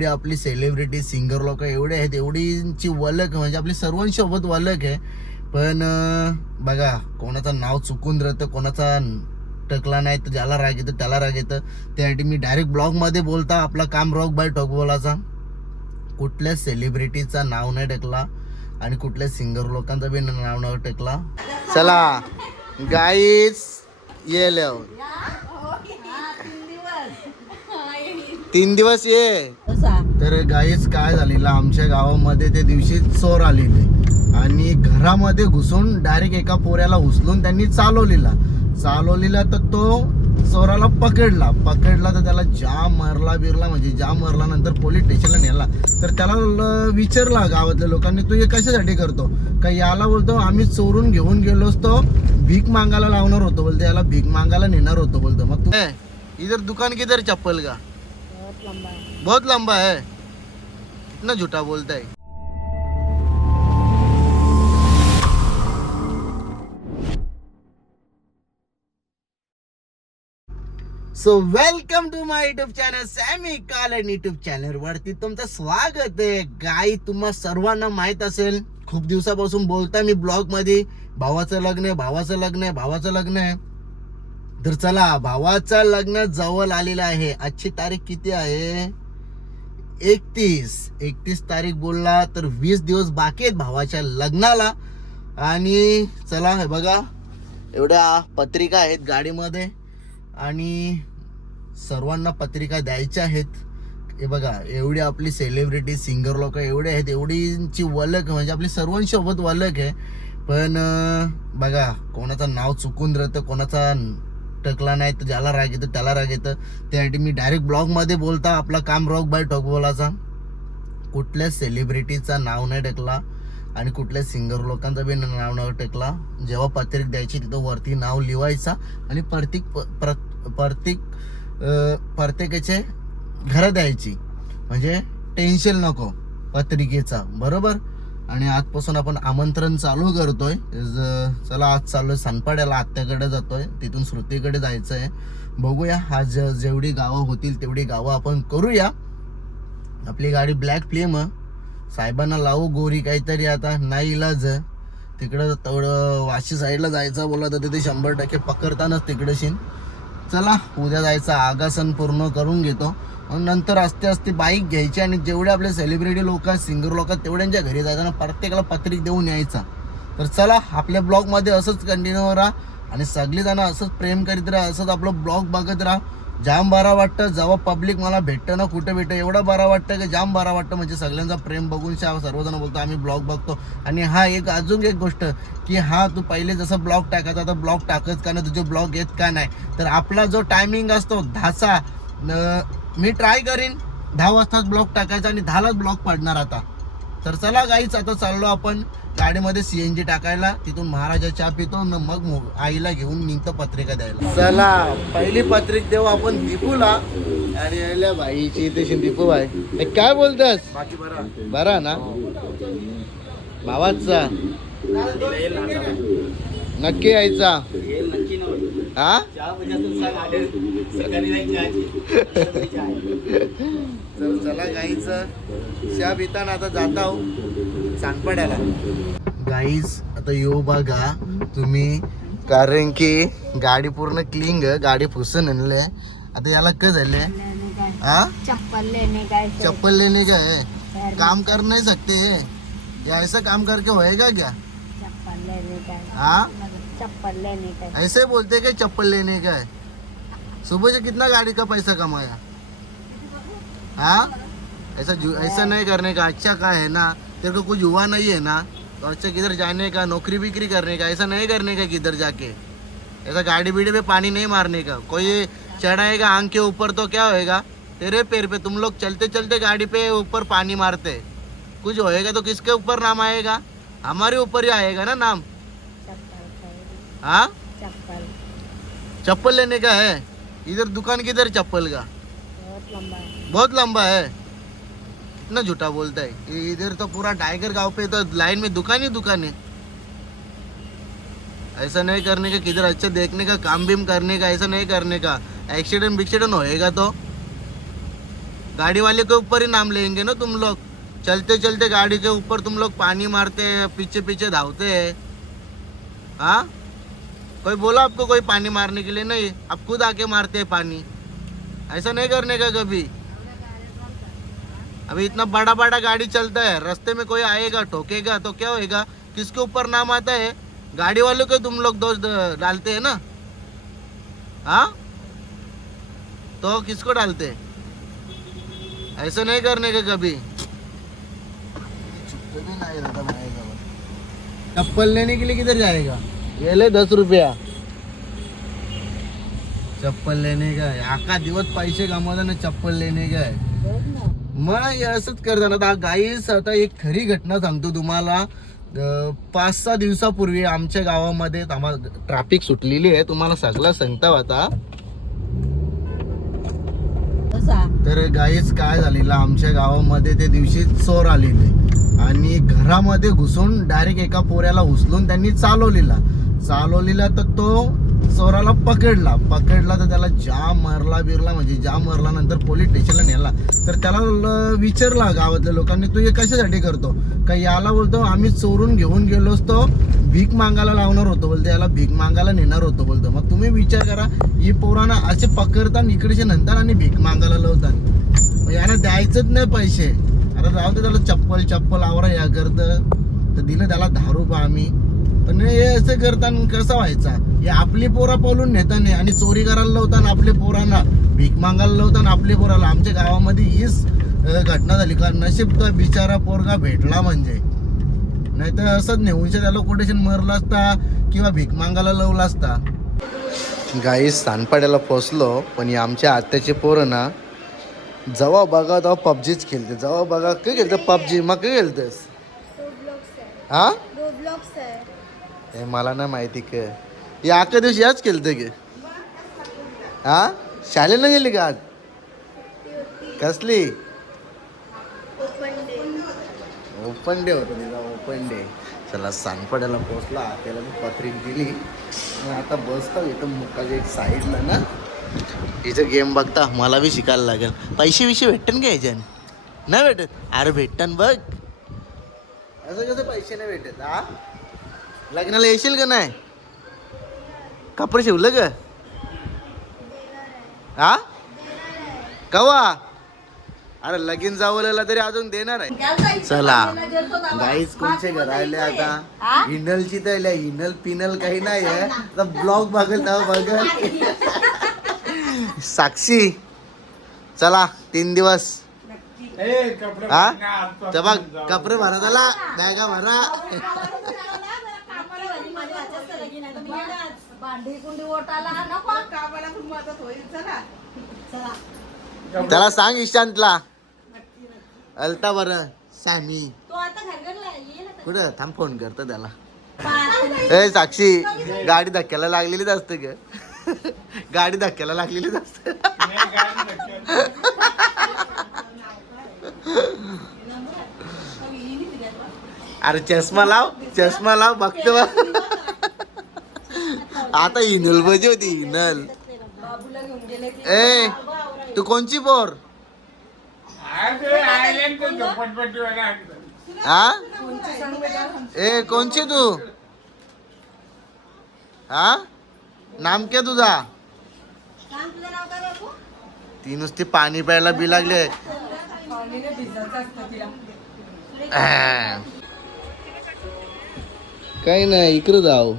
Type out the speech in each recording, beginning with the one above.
एवढी आपली celebrity singer लोक एवढे आहेत एवढींची वलक म्हणजे आपली सर्वांसोबत वलक आहे. पण बघा कोणाचं नाव चुकून राहतं कोणाचा टकला नाही तर ज्याला राग येतं त्याला राग येतं. त्यासाठी मी डायरेक्ट ब्लॉगमध्ये बोलता आपला काम रॉक बाय टॉक बोलाचा कुठल्या सेलिब्रिटीचा नाव नाही टाकला आणि कुठल्या सिंगर लोकांचा बी नाव नाही टाकला. चला गाईस ये लेव तीन दिवस ये. तर गाईस काय झालेलं? आमच्या गावामध्ये त्या दिवशी चोर आलेले. आणि घरामध्ये घुसून डायरेक्ट एका पोऱ्याला उचलून त्यांनी चालवलेला. चालवलेला तर तो चोराला पकडला. पकडला तर त्याला जाम मारला बिरला म्हणजे जाम मारला. नंतर पोलीस स्टेशनला नेला. तर त्याला ल- विचारला गावातल्या लोकांनी तू हे कशासाठी करतो? का याला बोलतो आम्ही चोरून घेऊन गेलो असतो. भीक मागायला लावणार होतो बोलतो. याला भीक मागायला नेणार होतो बोलतो. मग तू इधर दुकान किधर चप्पल का? बहुत लंबा है? कितना झूठा बोलता है so welcome to my YouTube channel Sami Kalan YouTube channel वरती तुमचं स्वागत आहे. गाई तुम्हा सर्वांना माहीत असेल खूप दिवसापासून बोलता मी ब्लॉगमध्ये भावाचं लग्न आहे भावाचं लग्न आहे भावाचं लग्न आहे. तर चला भावाचं लग्न जवळ आलेलं आहे. आजची तारीख किती आहे? एकतीस. एकतीस तारीख बोलला तर वीस दिवस बाकी आहेत भावाच्या लग्नाला. आणि चला हे बघा एवढ्या पत्रिका आहेत गाडीमध्ये. आणि सर्वांना पत्रिका द्यायच्या आहेत. हे बघा एवढी आपली सेलिब्रिटी सिंगर लोक एवढे आहेत. एवढींची वलक म्हणजे आपली सर्वांसोबत वलक आहे. पण बघा कोणाचं नाव चुकून राहतं कोणाचा टकला नाही तर ज्याला राग येतं त्याला राग येतं. त्यासाठी मी डायरेक्ट ब्लॉगमध्ये बोलता आपला काम रॉक बाय टॉकबॉलाचा कुठल्या सेलिब्रिटीचा नाव नाही टेकला आणि कुठल्या सिंगर लोकांचा बी नाव नाही टेकला जेव्हा पत्रिक द्यायची तिथं वरती नाव लिवायचा आणि प्रत्येक प- प्र- प्रत्येक प्रत्येकाचे घरं द्यायची. म्हणजे टेन्शन नको पत्रिकेचा. बरोबर? आणि आजपासून आपण आमंत्रण चालू करतोय. ज- चला आज चाललोय सानपाड्याला आत्याकडे जातोय. तिथून श्रुतीकडे जायचं आहे बघूया हा ज- जेवढी गावं होतील तेवढी गावं आपण करूया. आपली गाडी ब्लॅक फ्लेम. साहेबांना लावू गोरी काहीतरी आता नाही इलाज. तिकडं तेवढं वाशी साईडला जायचं बोला तर तिथे शंभर टक्के पकडतानाच तिकडे शिन. चला उद्या जायचं आगासन पूर्ण करून घेतो. मग नंतर असते असते बाईक घ्यायची आणि जेवढे आपले सेलिब्रिटी लोक आहेत सिंगर लोक आहेत तेवढ्यांच्या घरी जायचं प्रत्येकाला पत्रिक देऊन यायचा. तर चला आपल्या ब्लॉगमध्ये असंच कंटिन्यू राहा आणि सगळेजणं असंच प्रेम करीत राहा असंच आपलं ब्लॉग बघत राहा. जाम बरा वाटतं. जेव्हा पब्लिक मला भेटतं ना कुठं भेटतं एवढं बरा वाटतं की जाम बरा वाटतं. म्हणजे सगळ्यांचा प्रेम बघून शा- सर्वजण बोलतो आम्ही ब्लॉग बघतो. आणि हा एक अजून एक गोष्ट की हा तू पहिले जसं ब्लॉग टाकायचा तर ब्लॉग टाकत का नाही तुझे ब्लॉग येत का नाही. तर आपला जो टायमिंग असतो दहाचा न- मी ट्राय करीन. दहा वाजताच ब्लॉग टाकायचा आणि दहालाच ब्लॉग पडणार आता. तर चला गाईच आता चाललो आपण गाडीमध्ये सीएनजी टाकायला. तिथून महाराजा चहा पितो न मग आईला घेऊन निघतो पत्रिका द्यायला. चला पहिली पत्रिक देऊ आपण दीपूला. आणि यायला बाईची तशी दीपू बाई काय बोलतस? बाकी बरं. बरा ना? भावाचा. नक्की यायचा. हा? तर चला गाईचं चहा पिताना आता जाता हो सांगपड्याला गाईज आता येऊ बघा तुम्ही कारण की गाडी पूर्ण क्लीन ग गाडी पुसून आणले आता याला काय झाले हा? चप्पल लेने का ऐसे चप्पल लेने का है पैर में काम कर नहीं सकते ये ऐसा काम करके होएगा क्या चप्पल लेने का है। हाँ चप्पल लेने का। ऐसे बोलते कि चप्पल लेने का है सुबह से कितना गाड़ी का पैसा कमाया? हाँ? ऐसा ऐसा नहीं करने का अच्छा का है ना? तेरे को कुछ हुआ नहीं है ना? तो अच्छा किधर जाने का, नौकरी बिक्री करने का, ऐसा नहीं करने का किधर जाके? ऐसा गाड़ी बीड़ी पे पानी नहीं मारने का। कोई चढ़ाएगा आँख के ऊपर तो क्या होएगा? तेरे पैर पे, तुम लोग चलते चलते गाड़ी पे ऊपर पानी मारते। कुछ होएगा तो किसके ऊपर नाम आएगा? हमारे ऊपर ही आएगा ना नाम। हाँ? चप्पल। चप्पल लेने का है? इधर दुकान किधर चप्पल का? बहुत लंबा है। बहुत लंबा है। इतना झूठा बोलता है इधर तो पूरा टाइगर गाँव पे तो लाइन में दुकान ही दुकान है। ऐसा नहीं करने का, किधर अच्छे देखने का, काम बीम करने का, ऐसा नहीं करने का। एक्सीडेंट बिक्सीडेंट होएगा तो। गाड़ी वाले के ऊपर ही नाम लेंगे ना तुम लोग। चलते चलते गाड़ी के ऊपर तुम लोग पानी मारते हैं, पीछे पीछे धावते हैं। हाँ? कोई बोला आपको कोई पानी मारने के लिए? नहीं, आप खुद आके मारते हैं पानी। ऐसा नहीं करने का कभी। अभी इतना बड़ा बड़ा गाड़ी चलता है रास्ते में कोई आएगा ठोकेगा तो क्या होएगा? किसके ऊपर नाम आता है? गाड़ी वालों को तुम लोग दोष डालते हैं ना? हाँ? तो किसको डालते हैं? ऐसा नहीं करने का कभी। चप्पल लेने के लिए किधर जाएगा? ये ले दस रुपया। चप्पल लेने का. अख्खा दिवस पैसे कमवताना चप्पल लेने का आहे. मग असंच करताना. आता गाईस आता एक खरी घटना सांगतो तुम्हाला. पाच सहा दिवसापूर्वी आमच्या गावामध्ये ट्रॅफिक सुटलेली आहे. तुम्हाला सगळं सांगता आता. तर गाईस काय झालेलं? आमच्या गावामध्ये ते दिवशी चोर आलेले. आणि घरामध्ये घुसून डायरेक्ट एका पोऱ्याला उचलून त्यांनी चालवलेला. चालवलेला तर तो चोराला पकडला. पकडला तर त्याला ज्या मारला बिरला म्हणजे ज्या मारला नंतर पोलीस स्टेशनला नेला. तर त्याला ल- विचारला गावातल्या लोकांनी तू हे कशासाठी करतो? का याला बोलतो आम्ही चोरून घेऊन गेलो असतो भीक मागायला लावणार होतो. बोलतो याला भीक मागायला नेणार होतो. बोलतो मग तुम्ही विचार करा ही पोरांना असे पकडतात इकडचे नंतर आणि भीक मागायला लावतात मग याला द्यायचंच नाही पैसे. अरे राहू दे त्याला चप्पल चप्पल आवरा या करतं. तर दिलं त्याला दहा रुपये आम्ही. पण हे असं करताना कसं व्हायचा? हे आपली पोरा पळून नेताना आणि चोरी करायला लावताना आपल्या पोरांना भीक मागायला लावताना आपल्या पोराला आमच्या गावामध्ये हीच घटना झाली. का नशीब तर बिचारा पोरगा भेटला म्हणजे. नाही तर असंच नेऊन त्याला कोटेशन मरला असता किंवा भीक मागायला लावला असता. गाई सानपाड्याला पोचलो पण ही आमच्या आत्याचे पोरं ना जेव्हा बघा तेव्हा पबजीच खेळते. जेव्हा बघा काय खेळते पबजी? मग काय खेळतेस? हा? रोब्लॉक्स आहे. हे मला नाही माहिती का. या अख्या दिवशी याच केलते की. हा? शाळेला गेली का आज? कसली? ओपन डे होता तिचा ओपन डे. चला सांगपड्याला पोहोचला त्याला मी पत्रिक दिली. आणि आता बसतो इथं मुक्काच्या एक साईडला ना. तिचं गेम बघता मला बी शिकायला लागेल. पैसे विषय भेटन का याच्यान नाही भेटत? अरे भेटन बघ. असं कसं पैसे नाही भेटत हा? लग्नाला येशील का नाही? कपडे शिवलं का हा? कवा? अरे लगीन जावलेला तरी अजून देणार आहे. चला. गाईच कोणचे घर आले आता? हिनलची तर हिनल पिनल काही नाही आहे ब्लॉग बघल तेव्हा बघल. साक्षी चला तीन दिवस. हा? तर बघ कपडे भरा त्याला बॅगा भरा. भांडी कुंडी ओटाला नको. त्याला सांग इशांतला. अलता बरं सॅमी. तो आता घरगरला ये ना कुठं? थांब फोन करतो त्याला. ए साक्षी गाडी धक्क्याला लागलेलीच असते ग. गाडी धक्क्याला लागलेलीच असते. अरे चष्मा लाव चष्मा लाव बघतो. बा आता हिनल पाहिजे होती हिनल बाबूला घेऊन गेले की ए तू कोणची पोर? हा? ए कोणची तू? हा? नाम क्या तुझा? सांग तुझं नाव काय बाबू? ती नुसती पाणी प्यायला बी लागले. काही नाही इकडे जाऊ.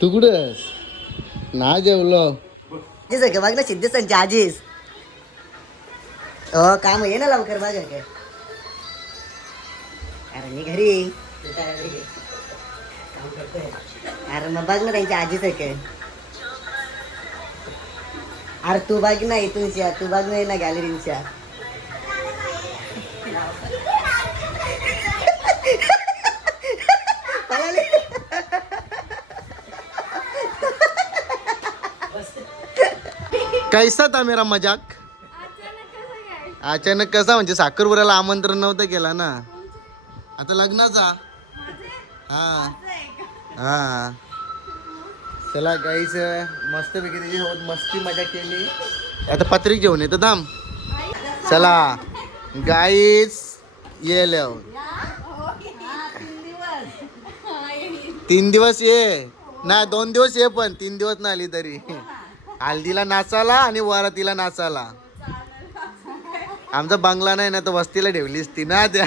तू कुठं ना जेवलो. आजीच आहे का बघ ना सिद्धेशांची आजीच हो काम ये ना लवकर बघ अरे मी घरी घरी? काम करतोय. अरे मग बघ ना त्यांची आजीच आहे काय अरे तू बघ ना इथूनच्या तू बघ ना गॅलरीच्या कैसा था मेरा मजाक? अचानक कसा? म्हणजे साखरपुऱ्याला आमंत्रण नव्हतं केला ना? आता लग्नाचा? हा. हा. चला गाईच मस्त पैकी त्याची हो- मस्ती मजा केली. आता पत्रिक घेऊन येतो दाम चला. गाईस ये तीन दिवस ये. नाही दोन दिवस ये पण. तीन दिवस नाही आली तरी. हल्दीला नाचाला आणि वरातीला नाचाला. आमचा बंगला नाही ना तर वस्तीला ठेवलीस ती. ना त्या.